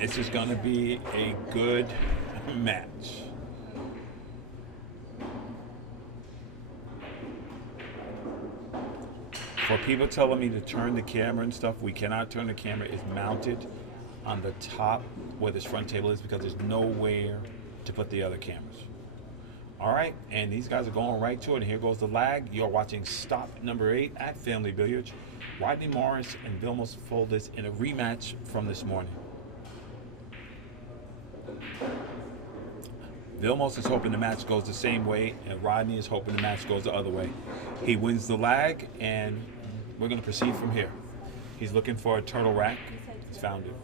This is going to be a good match. For people telling me to turn the camera and stuff, we cannot turn the camera. It's mounted on the top where this front table is because there's nowhere to put the other cameras. All right, and these guys are going right to it. And here goes the lag. You're watching stop number 8 at Family Billiards. Rodney Morris and Vilmos Folders in a rematch from this morning. Vilmos is hoping the match goes the same way, and Rodney is hoping the match goes the other way. He wins the lag, and we're going to proceed from here. He's looking for a turtle rack. He's found it.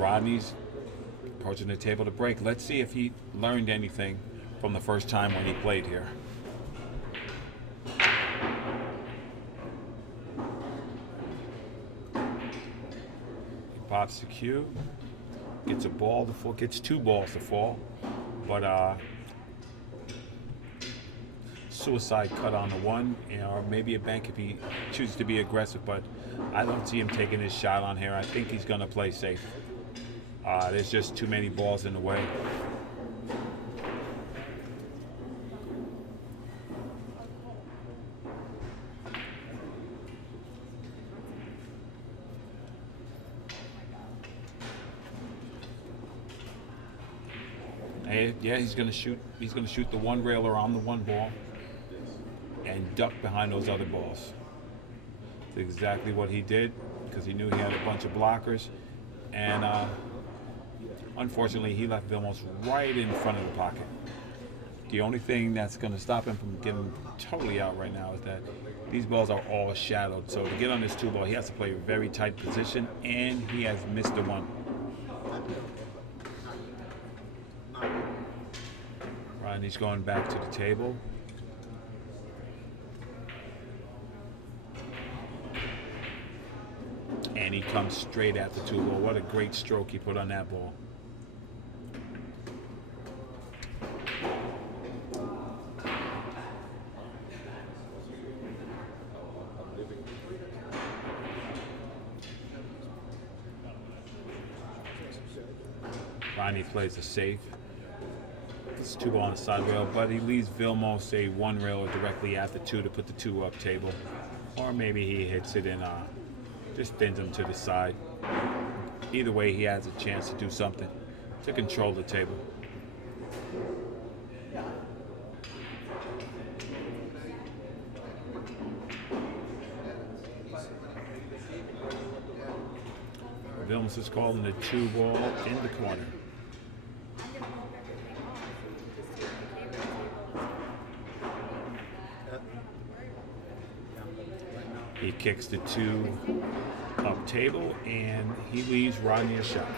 Rodney's approaching the table to break. Let's see if he learned anything from the first time when he played here. He pops the cue, gets a ball to fall, gets 2 balls to fall, but suicide cut on the one, or maybe a bank if he chooses to be aggressive, but I don't see him taking his shot on here. I think he's going to play safe. There's just too many balls in the way. And yeah, he's going to shoot. He's going to shoot the one railer on the one ball and duck behind those other balls. That's exactly what he did because he knew he had a bunch of blockers, and unfortunately, he left Vilmos right in front of the pocket. The only thing that's going to stop him from getting totally out right now is that these balls are all shadowed. So to get on this 2 ball, he has to play a very tight position, and he has missed the one. Rodney's going back to the table. And he comes straight at the 2 ball. What a great stroke he put on that ball. Rodney plays a safe. It's 2 ball on the side rail, but he leaves Vilmos a 1 railer directly at the 2 to put the 2 up table. Or maybe he hits it and just spins him to the side. Either way, he has a chance to do something to control the table. Vilmos is calling the 2 ball in the corner. He kicks the 2 up table, and he leaves Rodney a shot.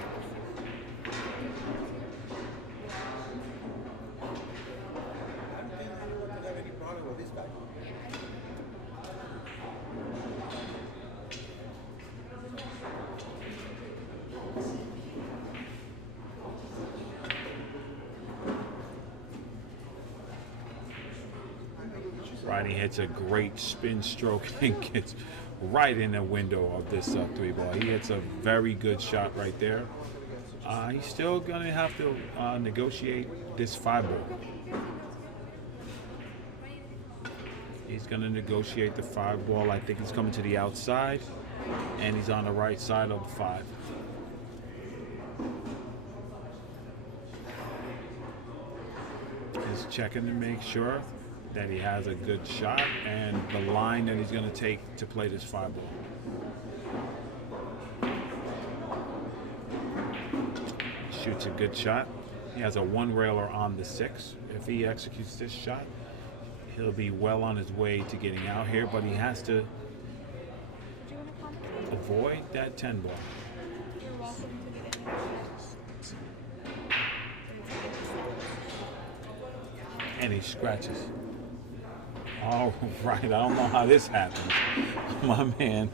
Rodney hits a great spin stroke and gets right in the window of this 3 ball. He hits a very good shot right there. He's still going to have to negotiate this 5 ball. He's going to negotiate the 5 ball. I think he's coming to the outside, and he's on the right side of the 5. He's checking to make sure that he has a good shot and the line that he's going to take to play this 5 ball. Shoots a good shot. He has a 1 railer on the 6. If he executes this shot, he'll be well on his way to getting out here, but he has to avoid that 10 ball. You're welcome to get it. And he scratches. All right, I don't know how this happens. My man,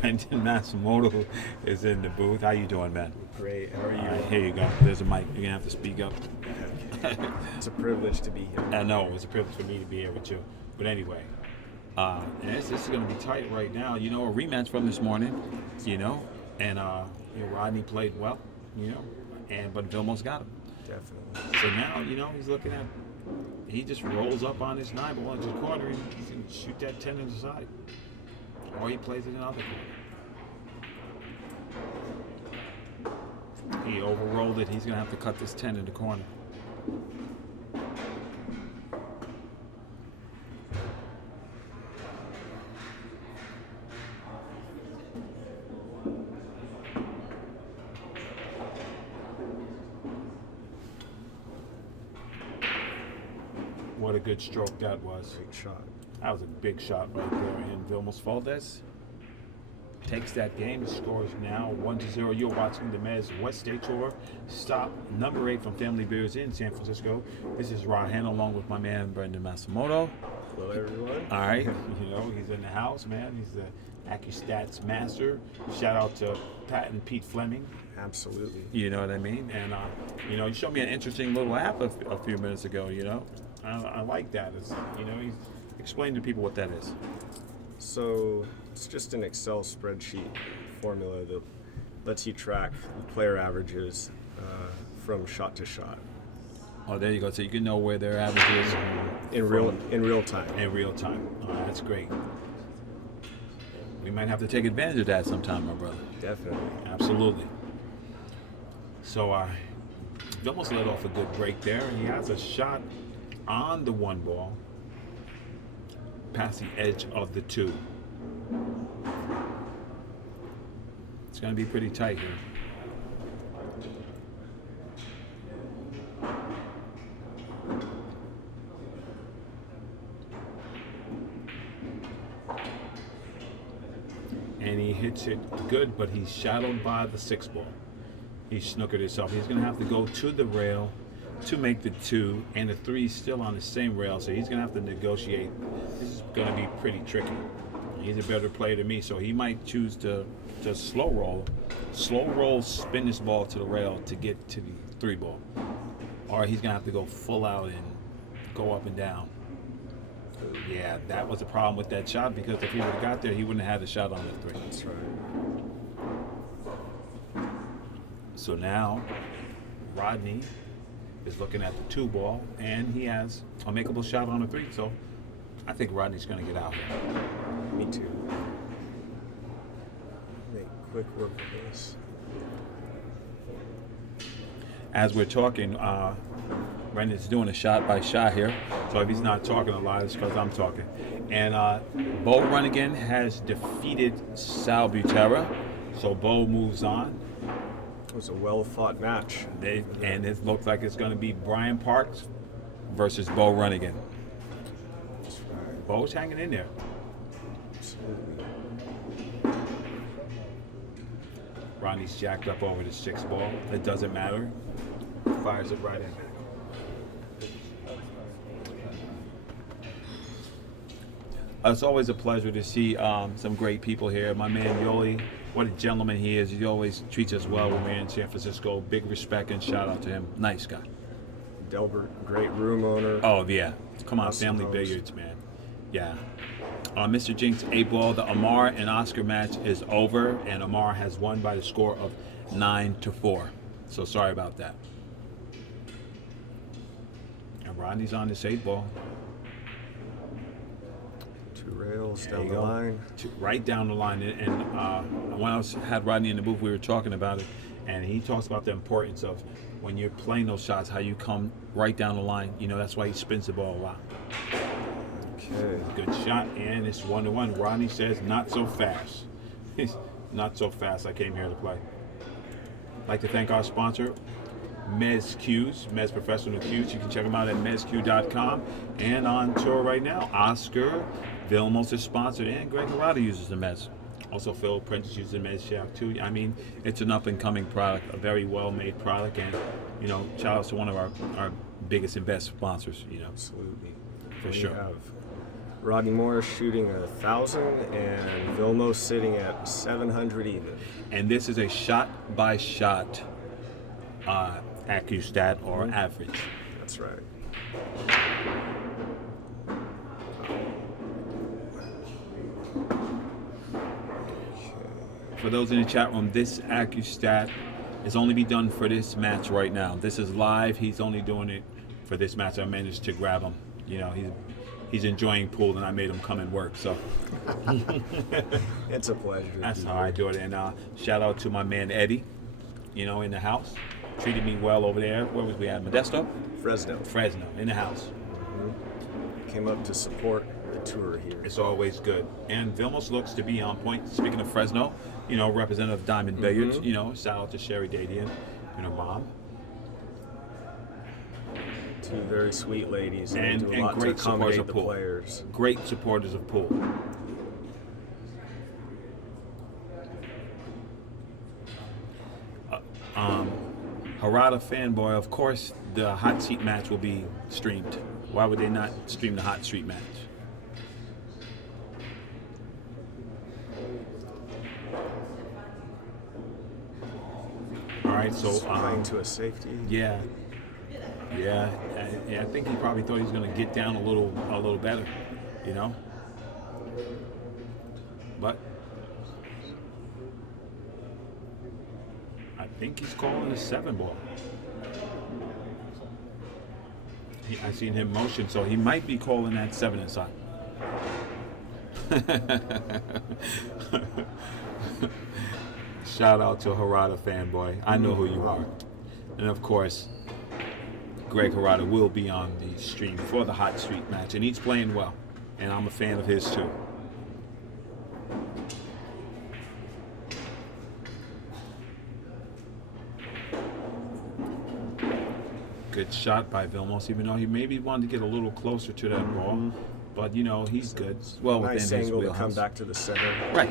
Brendan Matsumoto, is in the booth. How you doing, man? Great. How are you? All right, here you go. There's a mic. You're gonna have to speak up. It's a privilege to be here. I know it's a privilege for me to be here with you. But anyway, and this is gonna be tight right now. You know, a rematch from this morning. You know, and Rodney played well. You know, but Vilmos got him. Definitely. So now, you know, he's looking at. He just rolls up on his 9 ball into the corner and he can shoot that 10 to the side. Or he plays it in the other corner. He overrolled it. He's going to have to cut this 10 in the corner. What a good stroke that was. Great shot. That was a big shot right there. And Vilmos Valdez takes that game. The score is now 1-0. You're watching the MWST Tour. Stop number 8 from Family Beers in San Francisco. This is Rod Hanna along with my man Brendan Matsumoto. Hello, everyone. All right. You know, he's in the house, man. He's the AccuStats master. Shout out to Pat and Pete Fleming. Absolutely. You know what I mean? And, you know, you showed me an interesting little app a few minutes ago, you know. I like that. It's, you know, he's explain to people what that is. So it's just an Excel spreadsheet formula that lets you track player averages from shot to shot Oh, there you go. So you can know where their average is in real time. in real time. Oh, that's great. We might have to take advantage of that sometime, my brother. Definitely. Absolutely. So he almost let off a good break there. He has a shot on the 1 ball past the edge of the 2. It's going to be pretty tight here. And he hits it good, but he's shadowed by the 6 ball. He snookered himself. He's going to have to go to the rail to make the 2, and the 3 is still on the same rail, so he's going to have to negotiate. This is going to be pretty tricky. He's a better player than me, so he might choose to slow roll, spin this ball to the rail to get to the 3 ball. Or he's going to have to go full out and go up and down. Yeah, that was the problem with that shot, because if he would have got there, he wouldn't have had a shot on the 3. That's right. So now, Rodney is looking at the 2 ball, and he has a makeable shot on the 3. So I think Rodney's going to get out here. Me too. Make quick work of this. As we're talking, Brendan's doing a shot by shot here. So if he's not talking a lot, it's because I'm talking. And Bo Runnigan has defeated Sal Butera. So Bo moves on. It was a well-fought match. And it looks like it's going to be Brian Parks versus Bo Runnigan. Bo's hanging in there. Absolutely. Ronnie's jacked up over the 6 ball. It doesn't matter. Fires it right in. It's always a pleasure to see some great people here. My man Yoli, what a gentleman he is. He always treats us well when we're in San Francisco. Big respect and shout out to him. Nice guy. Delbert, great room owner. Oh, yeah. Come on, Awesome Family host. Billiards, man. Yeah. Mr. Jinx 8 ball. The Amar and Oscar match is over, and Amar has won by the score of 9-4. So sorry about that. And Rodney's on this 8 ball. 2 rails There down you the go. line. Right down the line. And when I had Rodney in the booth, we were talking about it, and he talks about the importance of when you're playing those shots, how you come right down the line. You know, that's why he spins the ball a lot. Okay. Good shot, and it's 1-1. Rodney says, not so fast. Not so fast. I came here to play. I'd like to thank our sponsor, Mezz Qs, Mezz Professional Qs. You can check them out at mezzq.com. And on tour right now, Oscar Vilmos is sponsored, and Greg Harada uses the Mezz. Also, Phil Prentice uses the Mezz shaft too. I mean, it's an up-and-coming product, a very well-made product, and shout out to one of our biggest and best sponsors. Absolutely. For We sure. have Rodney Morris shooting 1,000 and Vilmos sitting at 700 even. And this is a shot-by-shot AccuStat or average. That's right. For those in the chat room, this AccuStat is only be done for this match right now. This is live. He's only doing it for this match. I managed to grab him. He's enjoying pool, and I made him come and work. So It's a pleasure. that's how I do it. And shout out to my man Eddie, in the house. Treated me well over there. Where was we at? Modesto? Fresno. Fresno, in the house. Came up to support the tour here. It's always good. And Vilmos looks to be on point. Speaking of Fresno, representative of Diamond Billiards, shout out to Sherry Dadian and her mom. Two very sweet ladies And do a lot to great supporters accommodate of the pool. players. Great supporters of pool. Harada fanboy, of course, the hot seat match will be streamed. Why would they not stream the hot street match? All right, so Playing to a safety. yeah, I think he probably thought he was going to get down a little better, But I think he's calling a 7 ball. I seen him motion, so he might be calling that 7 inside. Shout out to Harada fanboy. I know who you are. And of course, Greg Harada will be on the stream for the hot street match, and he's playing well. And I'm a fan of his too. Good shot by Vilmos, even though he maybe wanted to get a little closer to that ball. But he's good. It's well within Nice his angle to wheelhouse. come back to the center. Right.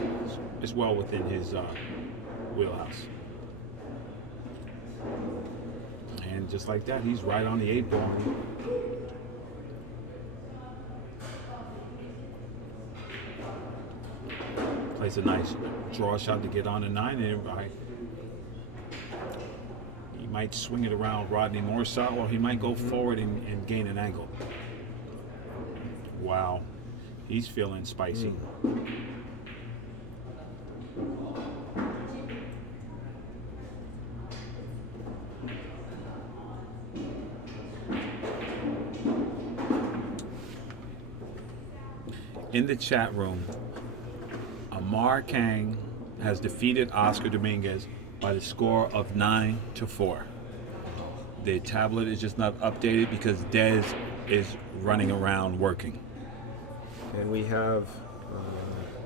It's well within his wheelhouse. And just like that, he's right on the 8 ball. Plays a nice draw shot to get on a 9. And he might swing it around Rodney Morris style, or he might go forward and gain an angle. Wow. He's feeling spicy. In the chat room, Amar Kang has defeated Oscar Dominguez by the score of 9-4. The tablet is just not updated because Dez is running around working. And we have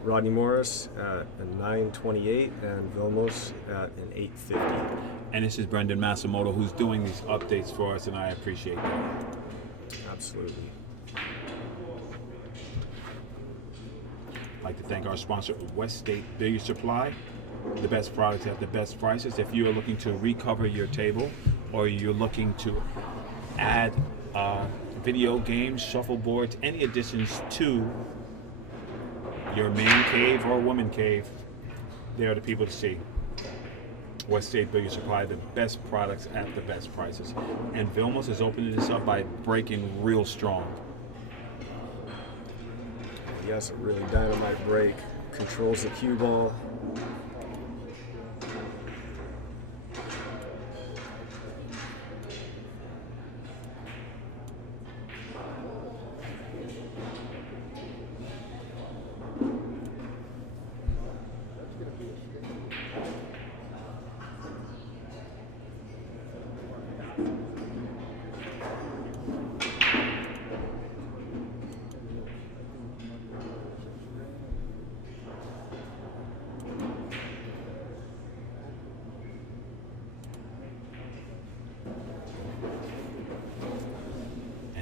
Rodney Morris at a 928 and Vilmos at an 850. And this is Brendan Masamoto who's doing these updates for us, and I appreciate that. Absolutely. I'd like to thank our sponsor, West State Billiard Supply. The best products at the best prices. If you are looking to recover your table, or you're looking to add video games, shuffleboards, any additions to your man cave or woman cave, they're the people to see. West State Billiard Supply, the best products at the best prices. And Vilmos is opening this up by breaking real strong. Yes, a really dynamite break. Controls the cue ball.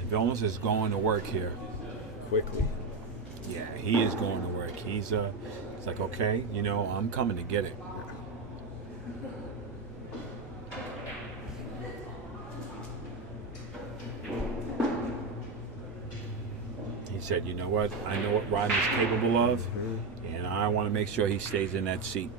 Vilmos is going to work here. Quickly. Yeah, he is going to work. He's like, okay, I'm coming to get it. He said, you know what? I know what Rodney's capable of, and I want to make sure he stays in that seat.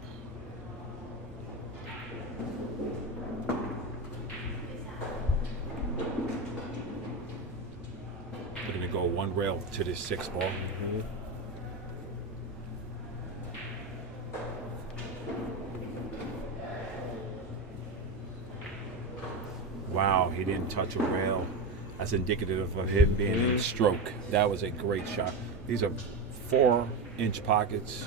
We're going to go one rail to this 6 ball. Wow, he didn't touch a rail. That's indicative of him being in stroke. That was a great shot. These are 4-inch pockets,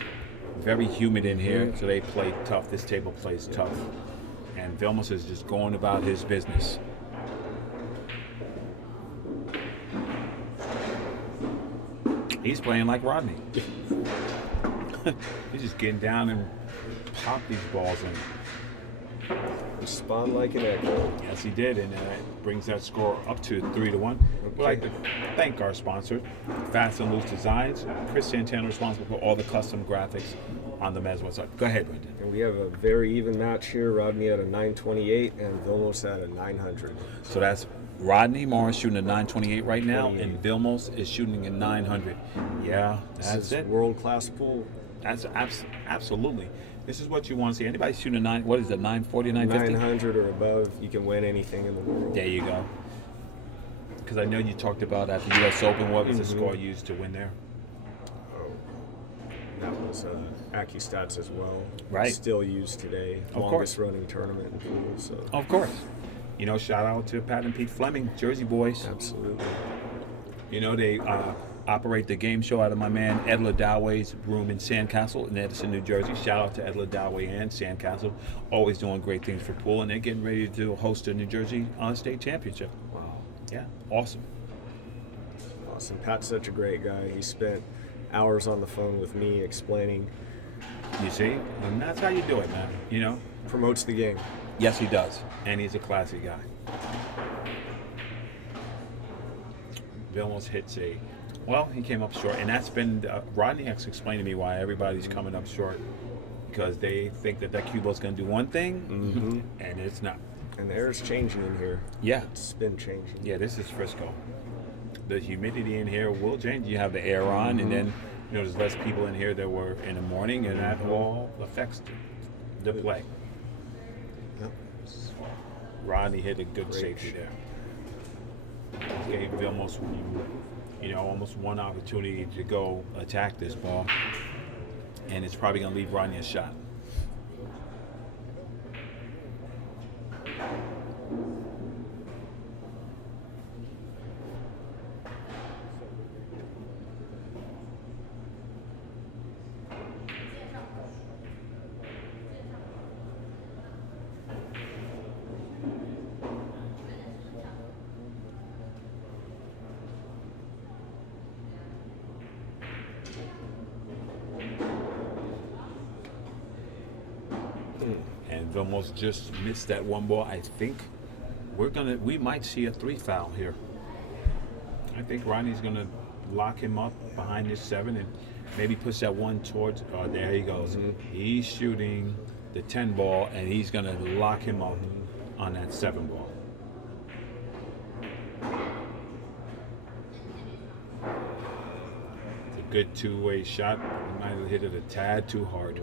very humid in here, so they play tough. This table plays tough. And Vilmos is just going about his business. He's playing like Rodney. He's just getting down and pop these balls in. Respond like an echo. Yes, he did, and that brings that score up to 3-1. We'd like to thank our sponsor, Fast and Loose Designs. Chris Santana responsible for all the custom graphics on the Mezz website. Go ahead, Brendan. And we have a very even match here. Rodney at a 928 and Vilmos at a 900. So that's Rodney Morris shooting a 928 right now, 28. and Vilmos is shooting a 900. Yeah, This that's is it. world-class pool. That's absolutely. This is what you want to see. Anybody shooting a 940, 950? 900 or above, you can win anything in the world. There you go. Because I know you talked about at the U.S. Open, what was the score used to win there? Oh, that was AccuStats as well. Right. Still used today. Of Longest course. running tournament in pool. So Of course. Shout out to Pat and Pete Fleming, Jersey boys. absolutely. They operate the game show out of my man Ed Ladaway's room in Sandcastle in Edison, New Jersey. Shout out to Ed Ladaway and Sandcastle. Always doing great things for pool, and they're getting ready to host a New Jersey state championship. Wow. Yeah, awesome. Awesome. Pat's such a great guy. He spent hours on the phone with me explaining. You see? And that's how you do it, man. Promotes the game. Yes, he does. And he's a classy guy. Vilmos hits he came up short. And that's been, Rodney has explained to me why everybody's coming up short. Because they think that cue ball's going to do one thing, and it's not. And the air's changing in here. Yeah. It's been changing. Yeah, this is Frisco. The humidity in here will change. You have the air on, and then there's less people in here that were in the morning, and that all affects the play. Yep. Rodney hit a good Great safety shot. there. Gave Vilmos, almost one opportunity to go attack this ball, and it's probably going to leave Rodney a shot. And Vilmos just missed that one ball. I think we might see a 3 foul here. I think Rodney's gonna lock him up behind this 7 and maybe push that one towards. Oh, there he goes. He's shooting the 10 ball, and he's gonna lock him up on that 7 ball. It's a good two-way shot. He might have hit it a tad too hard.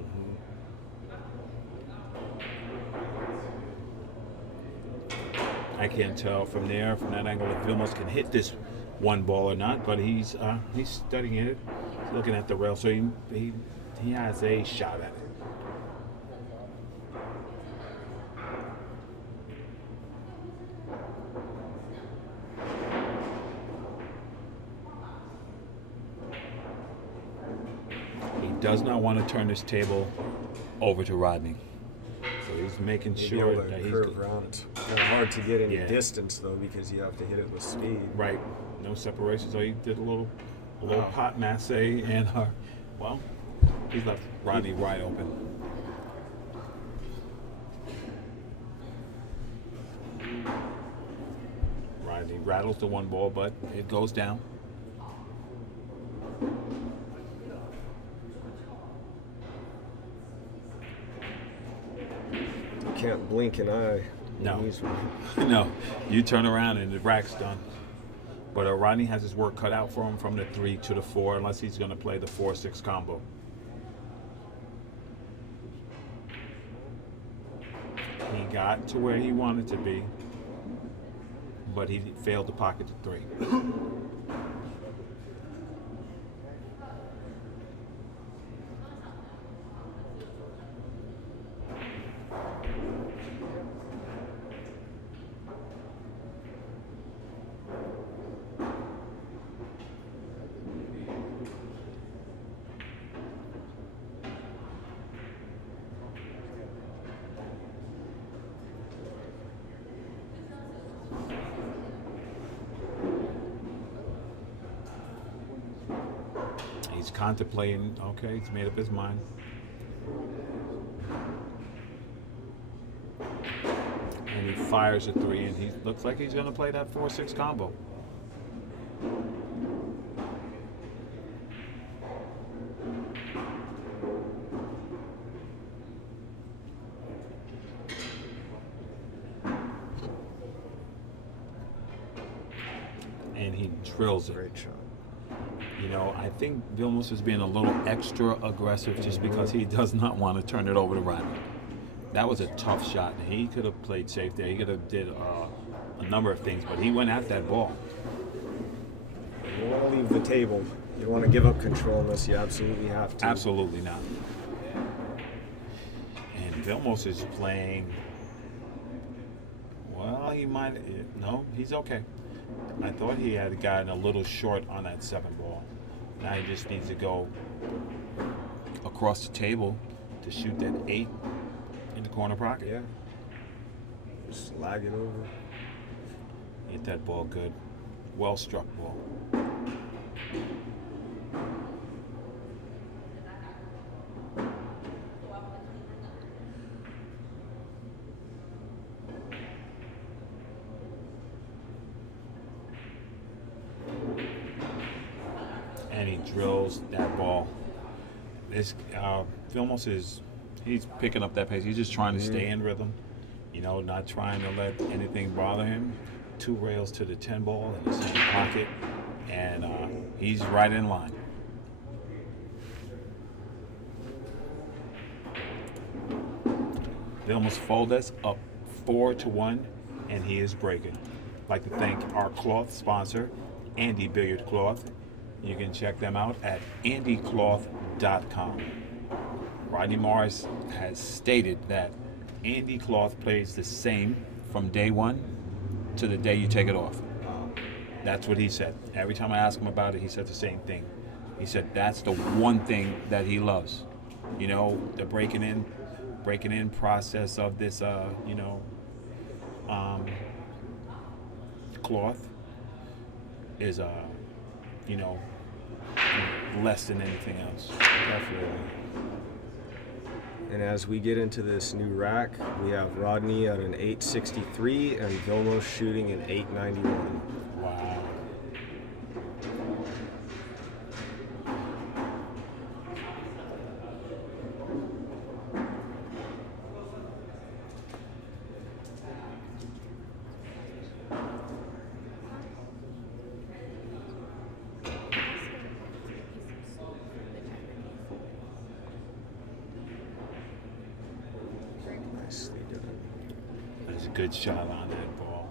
I can't tell from that angle, if Vilmos can hit this one ball or not, but he's studying it, he's looking at the rail, so he has a shot at it. He does not want to turn this table over to Rodney. So he's making sure that he's curve around. It's kind of hard to get any Yeah. distance though, because you have to hit it with speed. right. No separation. So he did a little Wow. pot masse, and he's left Rodney wide open. Rodney rattles the one ball, but it goes down. can't blink an eye. No. He's No, you turn around and the rack's done. But Rodney has his work cut out for him from the 3 to the 4, unless he's going to play the 4-6 combo. He got to where he wanted to be, but he failed to pocket the 3. He's contemplating. Okay, he's made up his mind. And he fires a 3, and he looks like he's going to play that 4-6 combo. And he drills it. great shot. You know, I think Vilmos is being a little extra aggressive just because he does not want to turn it over to Rodney. That was a tough shot. He could have played safe there. He could have did a number of things, but he went at that ball. You want to leave the table. You don't want to give up control unless you absolutely have to. Absolutely not. And Vilmos is playing. Well, he might. No, he's okay. I thought he had gotten a little short on that 7 ball. Now he just needs to go across the table to shoot that 8 in the corner pocket. Yeah. Just lag it over. Hit that ball good. Well struck ball. And he drills that ball. This Vilmos he's picking up that pace. He's just trying to stay in rhythm, you know, not trying to let anything bother him. 2 rails to the 10 ball in the same pocket, and he's right in line. Vilmos Foldes up 4-1, and he is breaking. I'd like to thank our cloth sponsor, Andy Billiard Cloth. You can check them out at andycloth.com. Rodney Morris has stated that Andy Cloth plays the same from day 1 to the day you take it off. That's what he said. Every time I asked him about it, he said the same thing. He said that's the one thing that he loves. You know, the breaking in process of this, cloth is, less than anything else. Definitely. And as we get into this new rack, we have Rodney at an 863 and Vilmos shooting an 891. Wow. Nicely done. That's a good shot on that ball.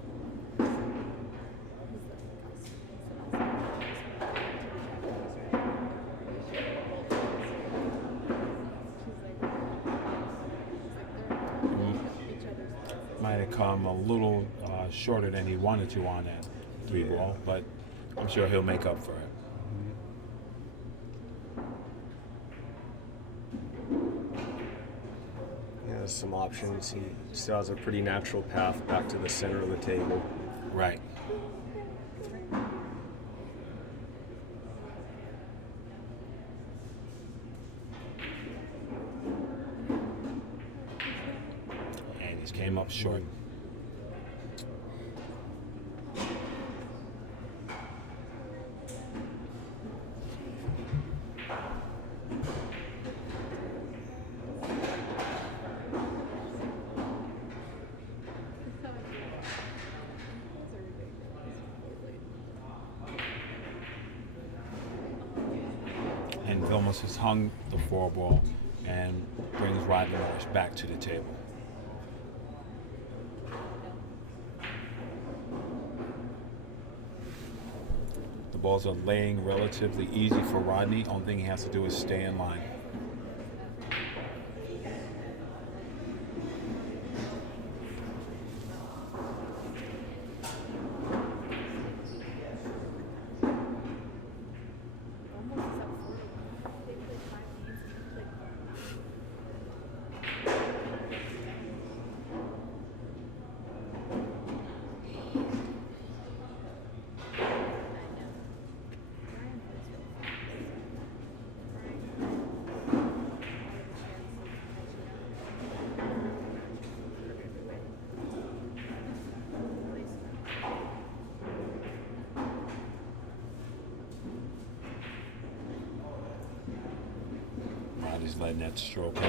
Might have come a little shorter than he wanted to on that 3 ball, but I'm sure he'll make up for it. He has some options. He still has a pretty natural path back to the center of the table. Right. And he's came up short. Vilmos has hung the 4-ball and brings Rodney back to the table. The balls are laying relatively easy for Rodney. Only thing he has to do is stay in line. Rodney's letting that stroke out.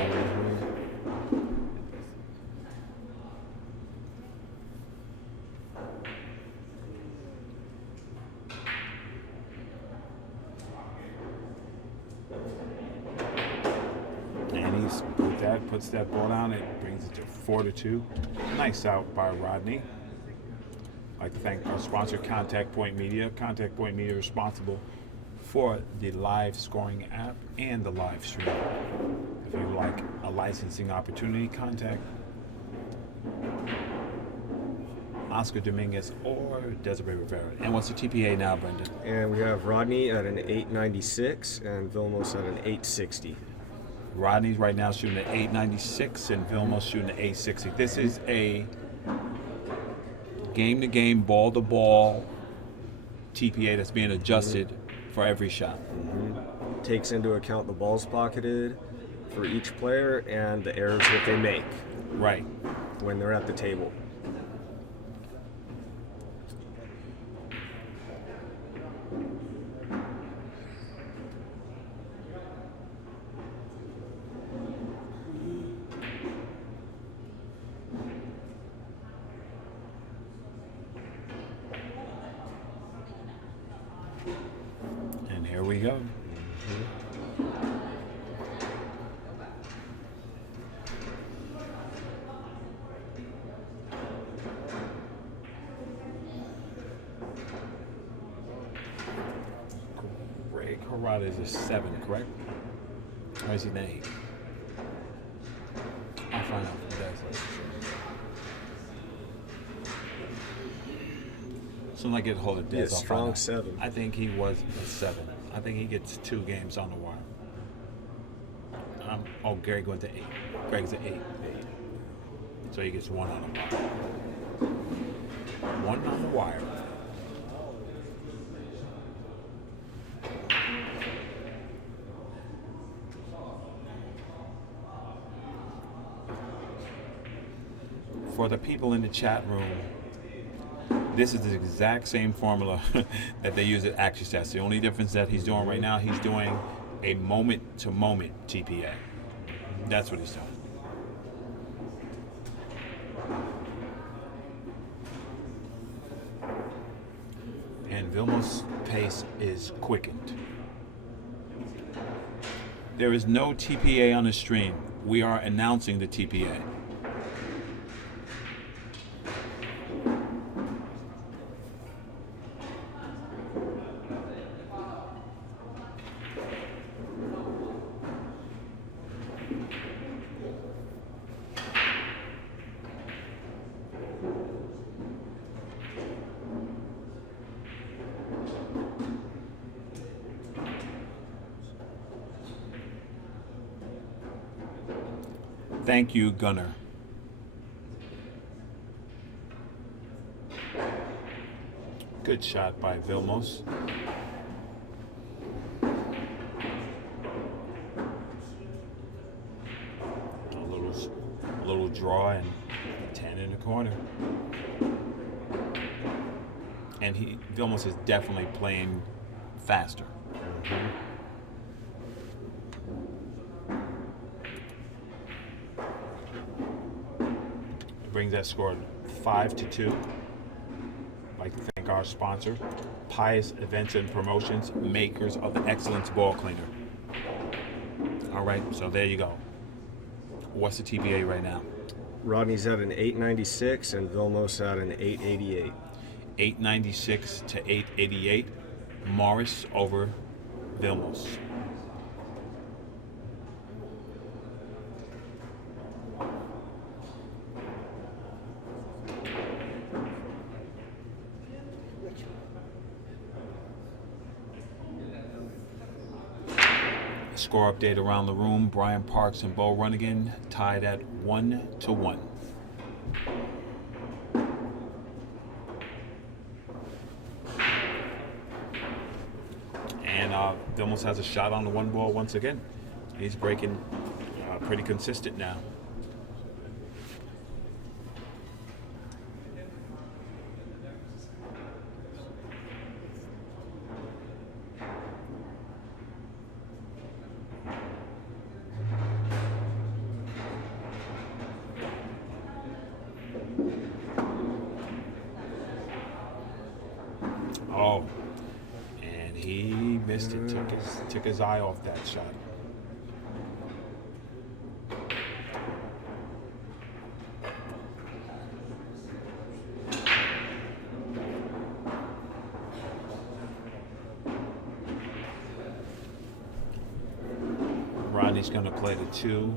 And he's puts that ball down. It brings it to 4-2. Nice out by Rodney. I'd like to thank our sponsor, Contact Point Media. Contact Point Media is responsible for the live scoring app and the live stream. If you like a licensing opportunity, contact Oscar Dominguez or Desiree Rivera. And what's the TPA now, Brendan? And we have Rodney at an 896 and Vilmos at an 860. Rodney's right now shooting at 896 and Vilmos shooting at 860. This is a game-to-game, ball-to-ball TPA that's being adjusted for every shot. Takes into account the balls pocketed for each player and the errors that they make Right. when they're at the table. And here we go. Greg Harada is a 7, correct? Or is he an 8? I'll find out if he does. Soon I get a hold of Des. Yeah, I'll find strong out. 7. I think he was a 7. I think he gets 2 games on the wire. Gary going to 8. Greg's at 8. So he gets 1 on the wire. 1 on the wire. For the people in the chat room, this is the exact same formula that they use at Action Stats. The only difference that he's doing right now, he's doing a moment-to-moment TPA. That's what he's doing. And Vilmos' pace is quickened. There is no TPA on the stream. We are announcing the TPA. Thank you, Gunner. Good shot by Vilmos. A little draw and 10 in the corner. And Vilmos is definitely playing faster. Brings that score 5-2. I'd like to thank our sponsor, Pious Events and Promotions, makers of the Excellence Ball Cleaner. All right, so there you go. What's the TBA right now? Rodney's at an 896 and Vilmos at an 888. 896 to 888. Morris over Vilmos. Score update around the room. Brian Parks and Bo Runnigan tied at 1-1. And Vilmos has a shot on the one ball once again. He's breaking pretty consistent now. Oh, and he missed it. Took his eye off that shot. Rodney's going to play the 2,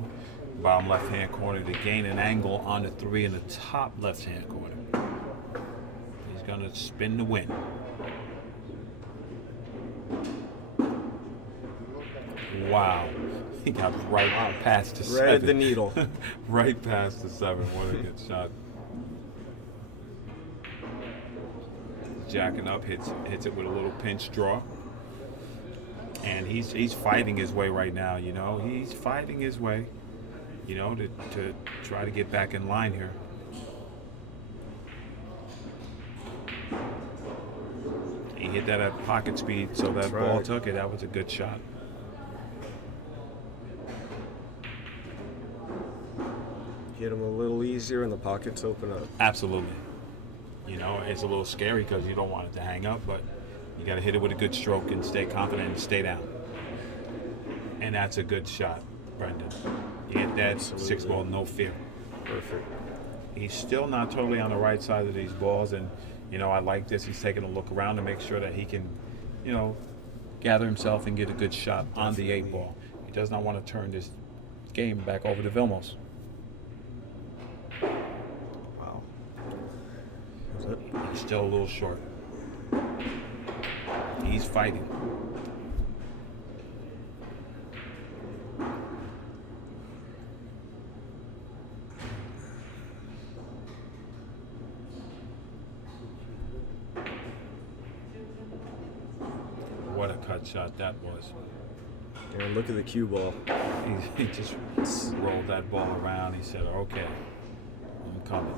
bottom left-hand corner to gain an angle on the 3 in the top left-hand corner. He's going to spin the win. Wow. He got right past the 7. Threaded the needle. Right past the 7. What a good shot. Jacking up, hits it with a little pinch draw. And he's fighting his way right now, you know. He's fighting his way, you know, to try to get back in line here. He hit that at pocket speed, so that ball took it. That was a good shot. Hit him a little easier and the pockets open up. Absolutely. You know, it's a little scary because you don't want it to hang up, but you got to hit it with a good stroke and stay confident and stay down. And that's a good shot, Brendan. You hit that 6 ball, no fear. Perfect. He's still not totally on the right side of these balls, and, you know, I like this. He's taking a look around to make sure that he can, you know, gather himself and get a good shot on the 8 ball. He does not want to turn this game back over to Vilmos. Wow. He's still a little short. He's fighting. What a cut shot that was. And look at the cue ball. He just rolled that ball around. He said, okay, I'm coming.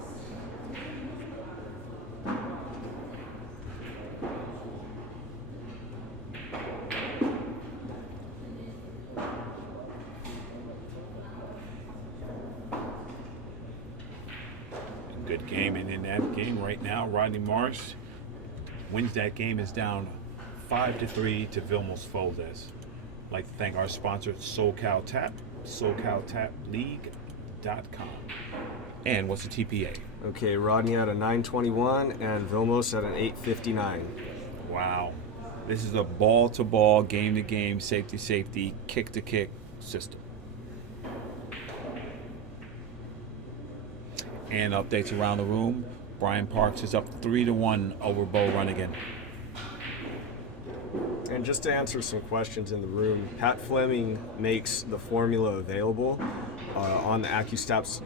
Good game, and in that game right now, Rodney Morris wins that game, is down 5-3 to Vilmos Foldes. I'd like to thank our sponsor, SoCal Tap, SoCalTapLeague.com. And what's the TPA? Okay, Rodney at a 921 and Vilmos at an 859. Wow. This is a ball-to-ball, game-to-game, safety-safety, kick-to-kick system. And updates around the room. Brian Parks is up 3-1 over Bo Runnigan. And just to answer some questions in the room, Pat Fleming makes the formula available on the AccuStats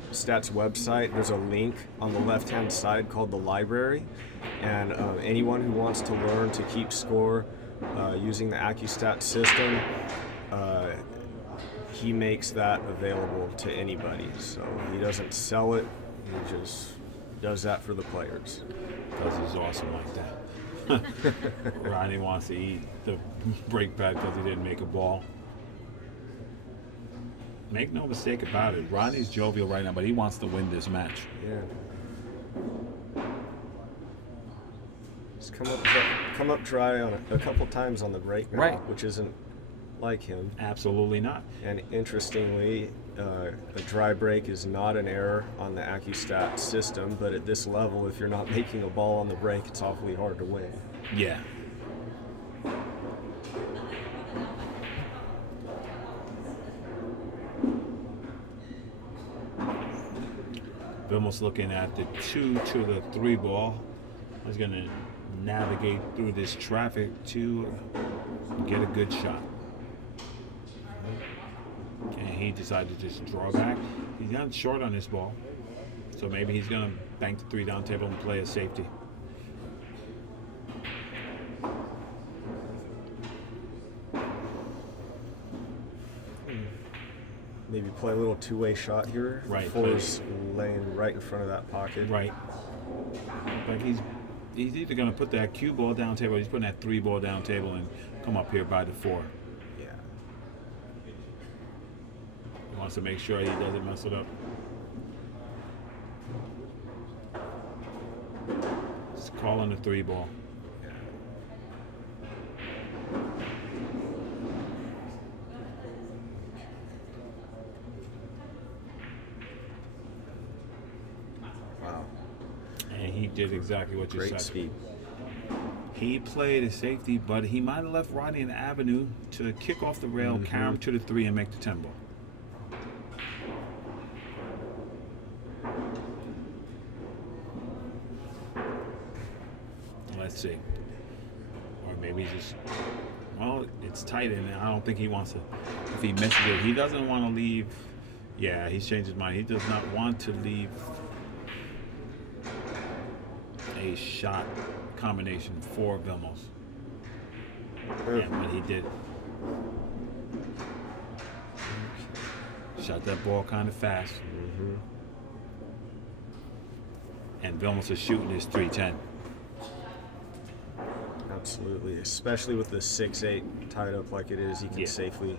website. There's a link on the left-hand side called the library, and anyone who wants to learn to keep score using the AccuStats system, he makes that available to anybody. So he doesn't sell it, he just does that for the players. Because he's awesome like that. Rodney wants to eat the break back because he didn't make a ball. Make no mistake about it. Rodney's jovial right now, but he wants to win this match. Yeah. Just come up dry on it a couple times on the break now, Right. which isn't like him. Absolutely not. And interestingly, a dry break is not an error on the AccuStat system, but at this level, if you're not making a ball on the break, it's awfully hard to win. Yeah. Vilmos looking at the 2 to the 3 ball. I was going to navigate through this traffic to get a good shot. And he decided to just draw back. He's gotten short on this ball. So maybe he's going to bank the 3 down table and play a safety. Maybe play a little two-way shot here. Right. 4's laying right in front of that pocket. Right. But he's either going to put that cue ball down table or he's putting that 3 ball down table and come up here by the 4. Yeah. He wants to make sure he doesn't mess it up. Just calling the 3 ball. Wow. And he did exactly what you Great said. speed. He played a safety, but he might have left Rodney in the avenue to kick off the rail, carry him to the 3, and make the 10 ball. Let's see. Or maybe he's just, well, it's tight, and I don't think he wants to, if he misses it, he doesn't want to leave. Yeah, he's changed his mind. He does not want to leave a shot combination for Vilmos. Yeah, but he did. Shot that ball kind of fast. And Vilmos is shooting his 310. Absolutely. Especially with the 6-8 tied up like it is, he can Yeah. safely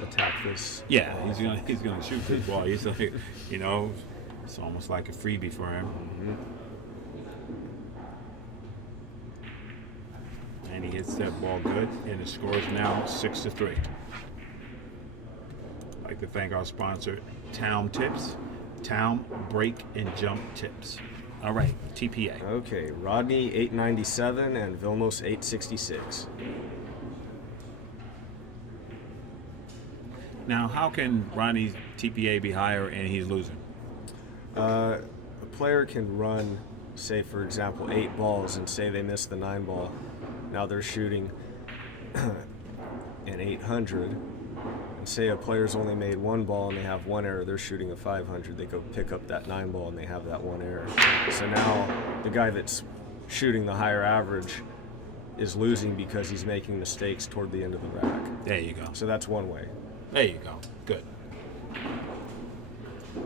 attack this. Yeah, he's gonna shoot this ball. He's like, you know, it's almost like a freebie for him. And he hits that ball good, and the score is now 6-3. I'd like to thank our sponsor, Town Tips, Town Break and Jump Tips. All right, TPA. Okay, Rodney 897 and Vilmos 866. Now, how can Rodney's TPA be higher and he's losing? A player can run, say for example, 8 balls and say they miss the 9 ball. Now they're shooting an 800. And say a player's only made 1 ball and they have 1 error, they're shooting a 500. They go pick up that 9 ball and they have that 1 error. So now the guy that's shooting the higher average is losing because he's making mistakes toward the end of the rack. There you go. So that's one way. There you go. Good.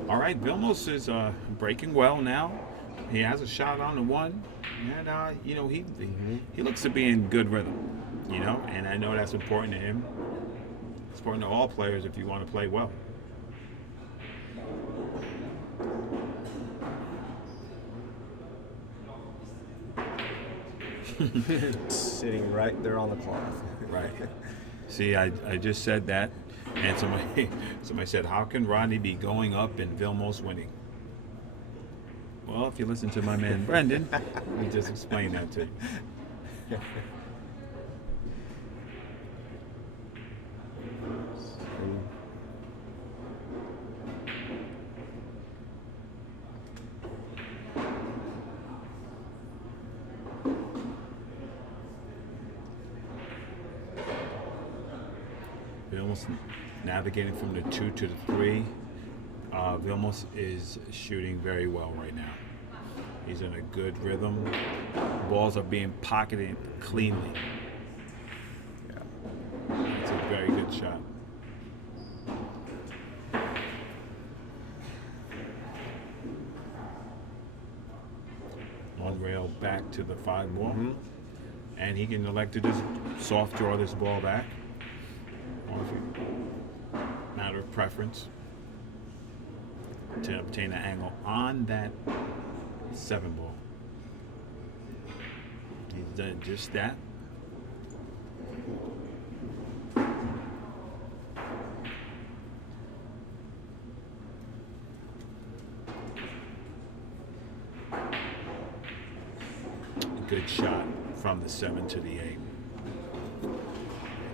All right, Vilmos is breaking well now. He has a shot on the 1, and you know he looks to be in good rhythm. You know, and I know that's important to him. It's important to all players if you want to play well. Sitting right there on the cloth. Right. See, I just said that, and somebody said, how can Rodney be going up and Vilmos winning? Well, if you listen to my man Brendan, he just explained that to you. Vilmos navigating from the 2 to the 3. Vilmos is shooting very well right now. He's in a good rhythm. Balls are being pocketed cleanly. Yeah. It's a very good shot. One rail back to the 5 ball. And he can elect to just soft draw this ball back. Or if you, matter of preference, to obtain an angle on that 7 ball. He's done just that. good shot from the 7 to the 8.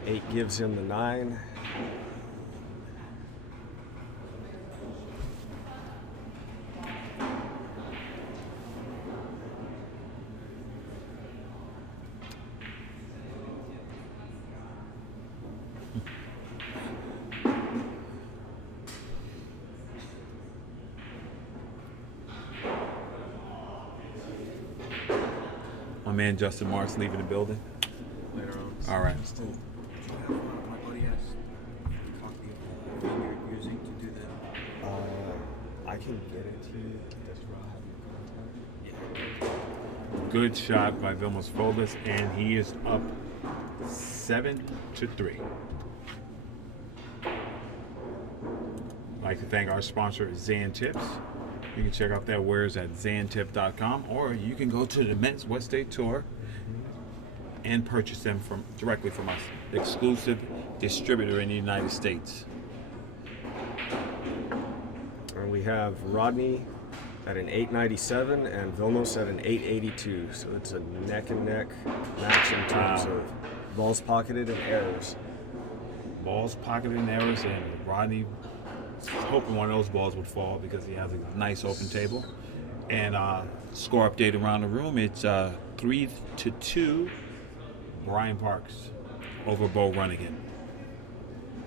8 gives him the 9. My man Justin Marks leaving the building. Later on. All right. Still, do you have my buddy has a copy of the thing you're using to do that? I can get it to you. Does Rob have your contact? Good shot by Vilmos Folders, and he is up 7 to 3. I'd like to thank our sponsor, Zan Tips. You can check out their wares at zantip.com, or you can go to the MWST tour and purchase them directly from us, the exclusive distributor in the United States. And we have Rodney at an 897 and Vilmos at an 882. So it's a neck and neck match in terms Wow. of balls pocketed and errors. Balls pocketed in errors, and Rodney hoping one of those balls would fall because he has a nice open table. And score update around the room, it's 3 to 2, Brian Parks over Bo Runnigan.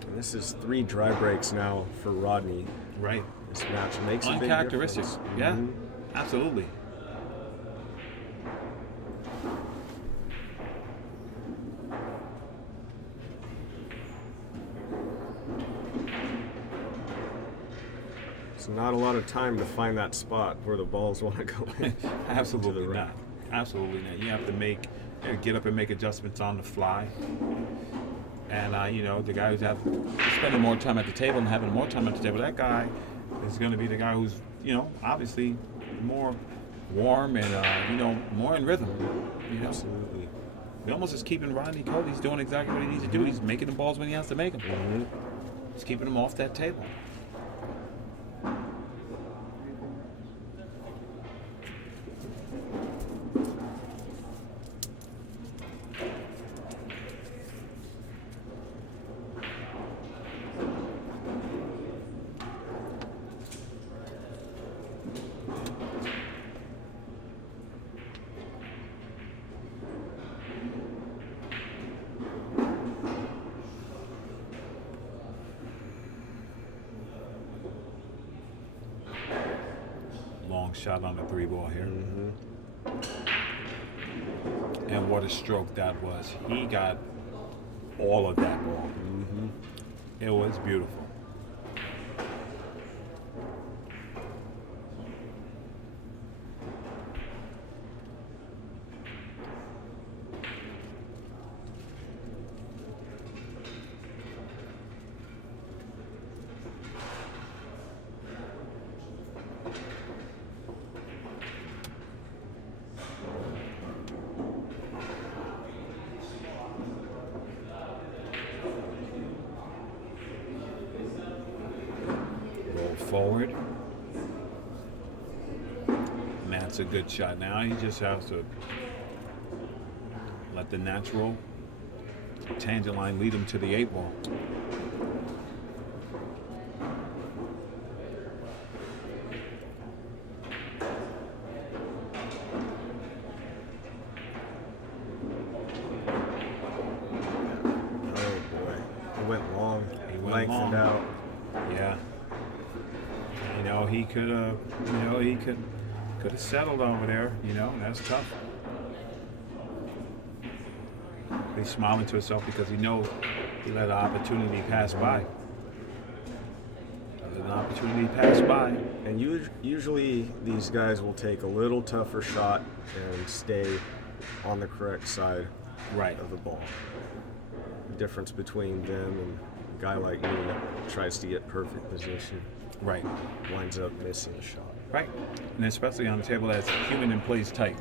And this is 3 dry breaks now for Rodney. Right. This match makes a big Uncharacteristic. difference. Yeah, Mhm. absolutely. So not a lot of time to find that spot where the balls want to go in. Absolutely To the not. right. Absolutely not. You have to get up and make adjustments on the fly. And the guy who's spending more time at the table and having more time at the table, that guy is going to be the guy who's obviously more warm and more in rhythm. Absolutely. He almost is keeping Rodney cold. He's doing exactly what he needs to do. He's making the balls when he has to make them. Mhm. He's keeping them off that table. Long shot on the 3 ball here. And what a stroke that was. He got all of that ball. It was beautiful. Roll forward. And that's a good shot. Now he just has to let the natural tangent line lead him to the 8 ball. Oh boy. It went long. He went Lengthened long. out. Yeah. He could have, he could have settled over there. That's tough. He's smiling to himself because he knows he let an opportunity pass by. Let an opportunity pass by. And usually these guys will take a little tougher shot and stay on the correct side Right. of the ball. The difference between them and a guy like me that tries to get perfect position Right. winds up missing a shot. Right. And especially on a table that's human and plays tight.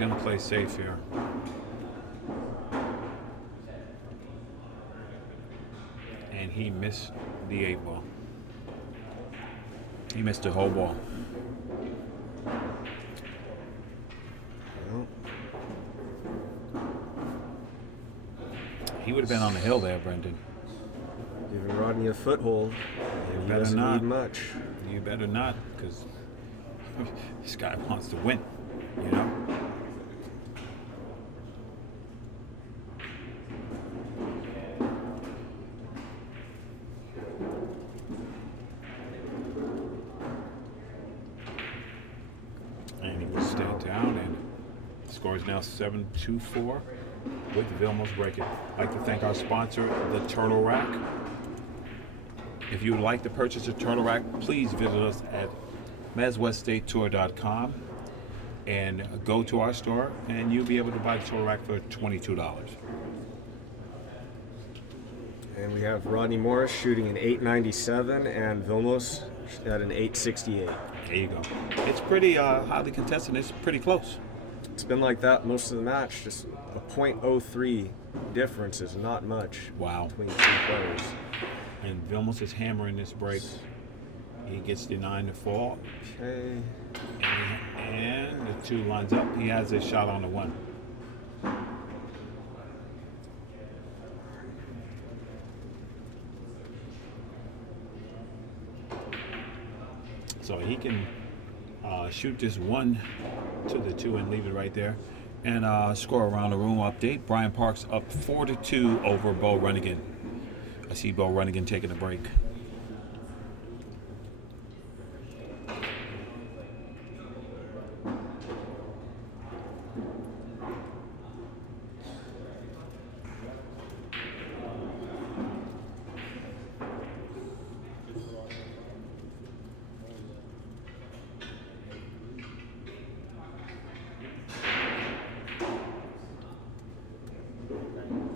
going to play safe here. And he missed the 8 ball. He missed the whole ball. Well, He would have been on the hill there, Brendan. giving Rodney a foothold, and he better doesn't not. need much. You better not, because this guy wants to win, you know? And he will stay down, and the score is now 7-4 with Vilmos breaking. I'd like to thank our sponsor, the Turtle Rack. If you would like to purchase a turtle rack, please visit us at MWST and go to our store, and you'll be able to buy the turtle rack for $22. And we have Rodney Morris shooting an 897 and Vilmos at an 868. There you go. It's pretty highly contested. It's pretty close. It's been like that most of the match. Just a .03 difference is not much Wow. between the two players. And Vilmos is hammering this break. He gets the 9 to fall, Okay. and the 2 lines up. He has a shot on the 1. So he can shoot this 1 to the 2 and leave it right there. And score around the room update. Brian Parks up 4-2 over Bo Runnigan. I see Bo Runnigan taking a break.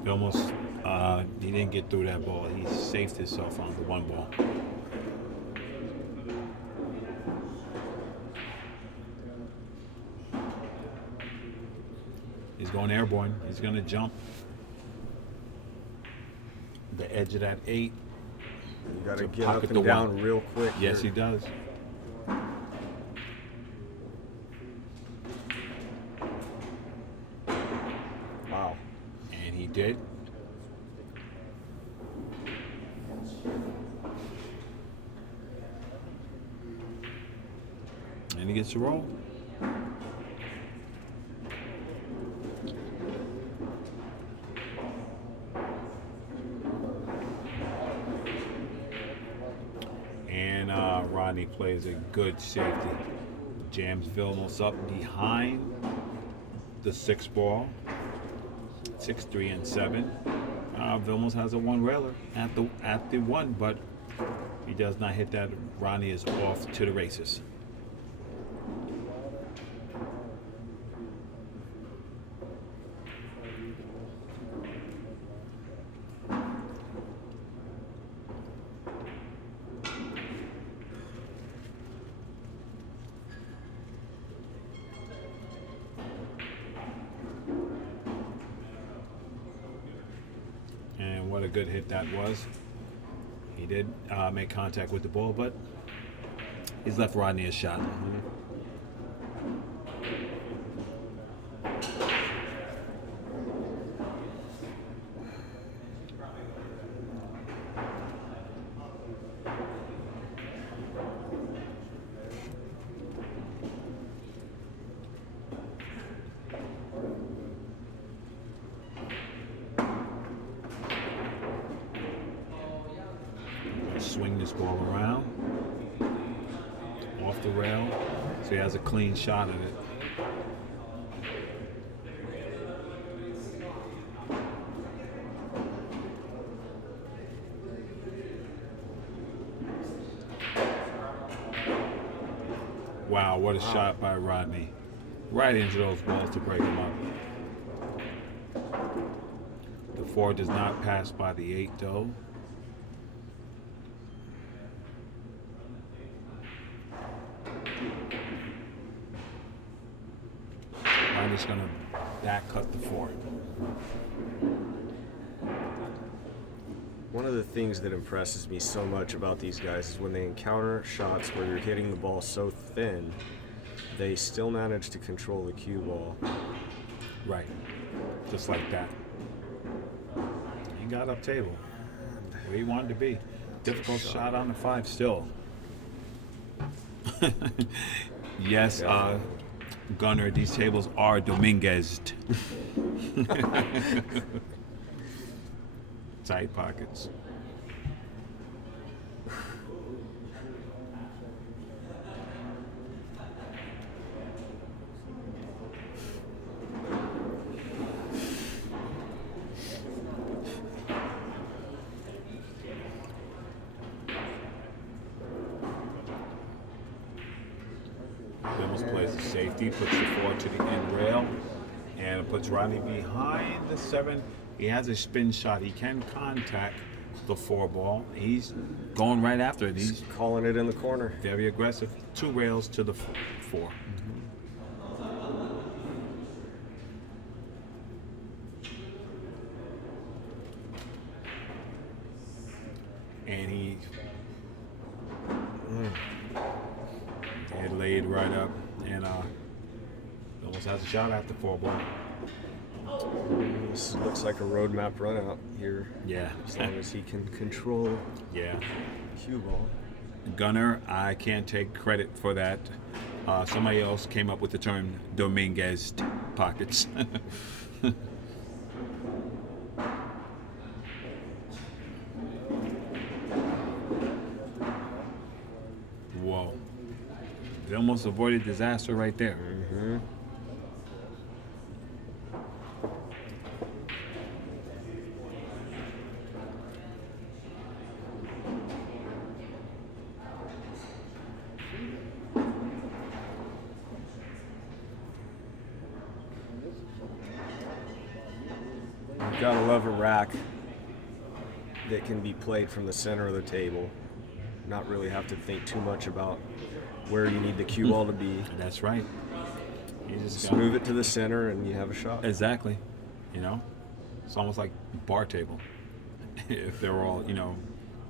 Vilmos, he didn't get through that ball. He saved himself on the 1 ball. He's going airborne. He's going to jump the edge of that 8. You got to To get up pocket and the down 1. real quick. Yes, he here. does. Wow. And he did. And he gets to roll. And Rodney plays a good safety. Jams Vilmos up behind the 6 ball. 6, 3, and 7. Vilmos has a 1 railer at the 1, but he does not hit that. Rodney is off to the races. And what a good hit that was. He did make contact with the ball, but he's left Rodney a shot. Swing this ball around off the rail, so he has a clean shot at it. Wow, what a shot by Rodney. Right into those balls to break him up. The 4 does not pass by the 8 though. Rodney just gonna back cut the 4. One of the things that impresses me so much about these guys is when they encounter shots where you're hitting the ball so thin, they still manage to control the cue ball. Right. Just like that. He got up table. Where he wanted to be. Difficult shot on the 5 still. Yes, Gunner, these tables are Dominguez'd. Tight pockets. Vilmos plays the safety, puts the 4 to the end rail, and it puts Rodney behind the 7. He has a spin shot. He can contact the 4 ball. He's going right after it. He's Calling it in the corner. very aggressive. 2 rails to the 4. And he had laid right up, and almost has a shot after 4 ball. This looks like a roadmap run out here. Yeah. As long as he can control Yeah. cue ball. Gunner, I can't take credit for that. Somebody else came up with the term Dominguez pockets. Whoa. They almost avoided disaster right there. Mm-hmm. You gotta love a rack that can be played from the center of the table. Not really have to think too much about where you need the cue ball to be. That's right. You Just gotta- move it to the center and you have a shot. Exactly. You know, it's almost like bar table. If they're all,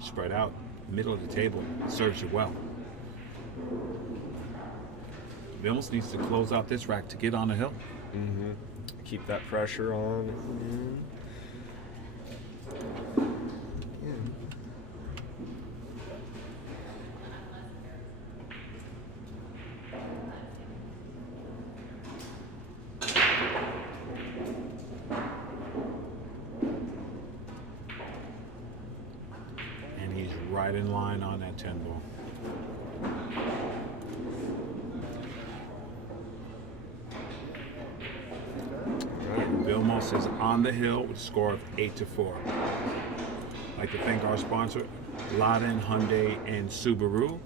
spread out, middle of the table serves you well. Vilmos needs to close out this rack to get on the hill. Mm-hmm. Keep that pressure on. Yeah. And he's right in line on that 10 ball. Vilmos is on the hill with a score of 8-4. I'd like to thank our sponsor, Laden Hyundai and Subaru.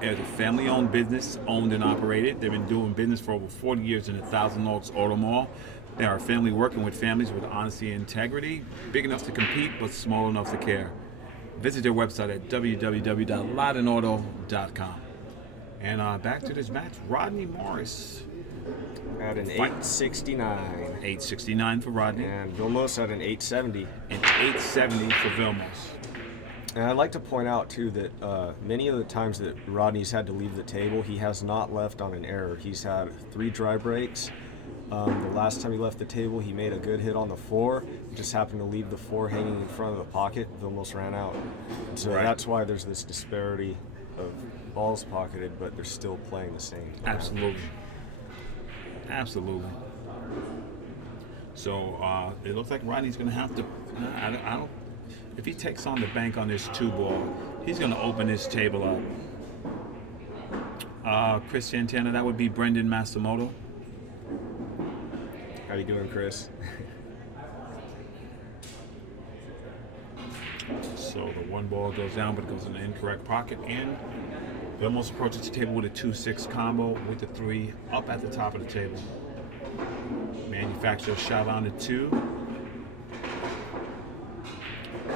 It's a family-owned business, owned and operated. They've been doing business for over 40 years in the Thousand Oaks Auto Mall. They are a family working with families with honesty and integrity, big enough to compete but small enough to care. Visit their website at www.ladenauto.com. And back to this match, Rodney Morris. At an Fight. 869. 869 for Rodney And Vilmos at an 870. and 870 for Vilmos. And I'd like to point out, too, that many of the times that Rodney's had to leave the table, he has not left on an error. He's had 3 dry breaks. The last time he left the table, he made a good hit on the 4. He just happened to leave the 4 hanging in front of the pocket. Vilmos ran out. So Right. that's why there's this disparity of balls pocketed, but they're still playing the same. Absolutely. Absolutely. So it looks like Rodney's going to have to. I don't. If he takes on the bank on this 2 ball, he's going to open his table up. Chris Santana, that would be Brendan Masamoto. How you doing, Chris? So the 1 ball goes down, but it goes in the incorrect pocket. And Vilmos approaches the table with a 2-6 combo with the 3 up at the top of the table. Manufacturer shot on the 2.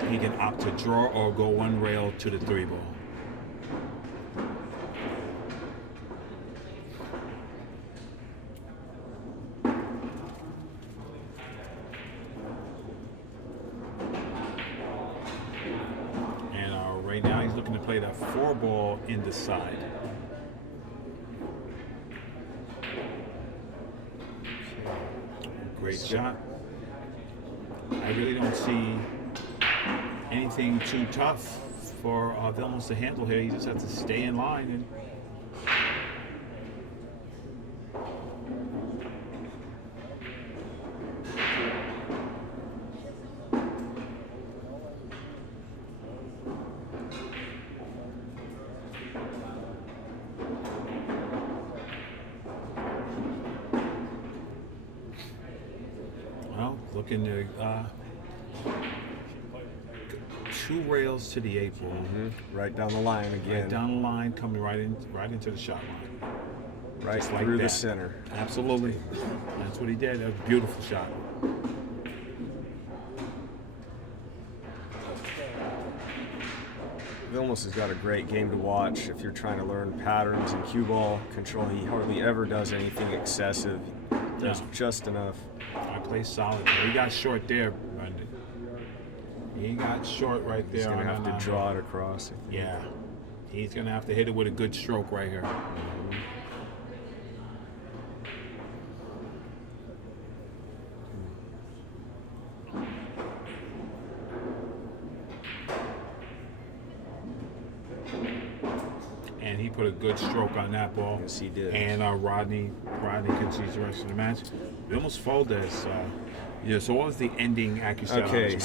He can opt to draw or go 1 rail to the 3 ball. a 4-ball in the side. Great shot. I really don't see anything too tough for Vilmos to handle here. He just has to stay in line and. Well, looking to 2 rails to the 8 ball. Right down the line again. Right down the line, coming right into the shot line. Right Just like through the that. center. Absolutely. That's what he did. That was a beautiful shot. Vilmos has got a great game to watch if you're trying to learn patterns in cue ball control. He hardly ever does anything excessive. Does No. just enough. I play solid. He got short there, Rodney. He got short right there. He's gonna on have that to draw it across. Yeah. He's going to have to hit it with a good stroke right here. And he put a good stroke on that ball. Yes, he did. And Rodney concedes the rest of the match. We almost folded as. So what was the ending accuracy? Okay,